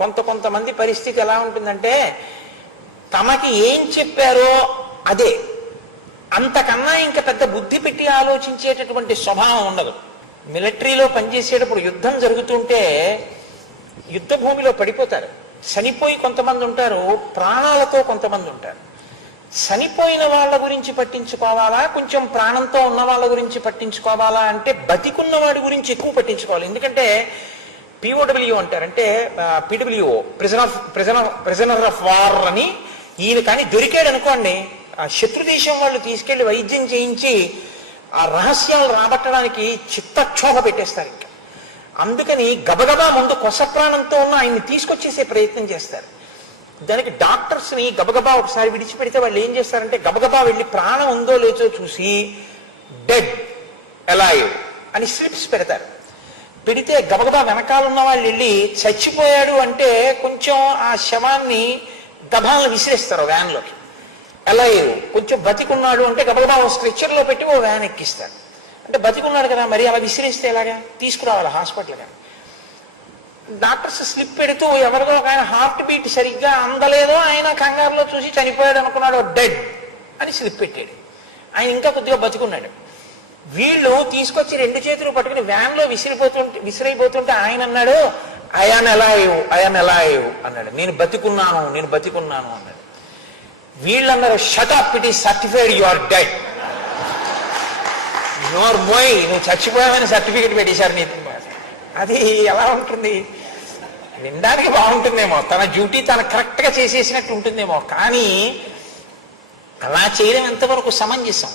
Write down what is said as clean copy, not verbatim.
కొంతమంది పరిస్థితి ఎలా ఉంటుందంటే తమకి ఏం చెప్పారో అదే, అంతకన్నా ఇంకా పెద్ద బుద్ధి పెట్టి ఆలోచించేటటువంటి స్వభావం ఉండదు. మిలిటరీలో పనిచేసేటప్పుడు యుద్ధం జరుగుతుంటే యుద్ధ భూమిలో పడిపోతారు, చనిపోయి కొంతమంది ఉంటారు, ప్రాణాలతో కొంతమంది ఉంటారు. చనిపోయిన వాళ్ళ గురించి పట్టించుకోవాలా, కొంచెం ప్రాణంతో ఉన్న వాళ్ళ గురించి పట్టించుకోవాలా అంటే బతికున్న వాడి గురించి ఎక్కువ పట్టించుకోవాలి. ఎందుకంటే పిఓడబ్ల్యూ అంటారు, అంటే పిడబ్ల్యూఓ, ప్రిజనర్ ఆఫ్ వార్ అని. ఈయన కానీ దొరికాడు అనుకోండి, ఆ శత్రు దేశం వాళ్ళు తీసుకెళ్లి వైద్యం చేయించి ఆ రహస్యాలు రాబట్టడానికి చిత్తక్షోభ పెట్టేస్తారు. ఇంకా అందుకని గబగబా ముందు కొస ప్రాణంతో ఉన్న ఆయన్ని తీసుకొచ్చేసే ప్రయత్నం చేస్తారు. దానికి డాక్టర్స్ని గబగబా ఒకసారి విడిచిపెడితే వాళ్ళు ఏం చేస్తారంటే గబగబా వెళ్ళి ప్రాణం ఉందో లేచో చూసి డెడ్ అలైవ్ అని స్లిప్స్ పెడతారు. పెడితే గబగబా వెనకాలన్న వాళ్ళు వెళ్ళి చచ్చిపోయాడు అంటే కొంచెం ఆ శవాన్ని గబాలను విసిరేస్తారు వ్యాన్లోకి. అలైవ్ కొంచెం బతికున్నాడు అంటే గబగబా ఓ స్ట్రెచ్చర్లో పెట్టి ఓ వ్యాన్ ఎక్కిస్తారు. అంటే బతికున్నాడు కదా, మరి అలా విసిరేస్తే ఎలాగా, తీసుకురావాలి హాస్పిటల్. కానీ డాక్టర్స్ స్లిప్ పెడుతూ ఎవరిదో ఒక ఆయన హార్ట్ బీట్ సరిగ్గా అందలేదో ఆయన కంగారులో చూసి చనిపోయాడు అనుకున్నాడు, డెడ్ అని స్లిప్ పెట్టాడు. ఆయన ఇంకా కొద్దిగా బతికున్నాడు. వీళ్ళు తీసుకొచ్చి 2 చేతులు పట్టుకుని వ్యాన్లో విసిరైపోతుంటే ఆయన అన్నాడు, ఐఆమ్ అలైవ్ అన్నాడు. నేను బతికున్నాను అన్నాడు. వీళ్ళు అన్నారు, shut up, it is certified you are dead. నోర్ మోయ్, నువ్వు చచ్చిపోయావని సర్టిఫికెట్ పెట్టేశారు నీ. అది ఎలా ఉంటుంది, వినడానికి బాగుంటుందేమో, తన డ్యూటీ తన కరెక్ట్గా చేసేసినట్టు ఉంటుందేమో, కానీ అలా చేయడం ఎంతవరకు సమంజసం?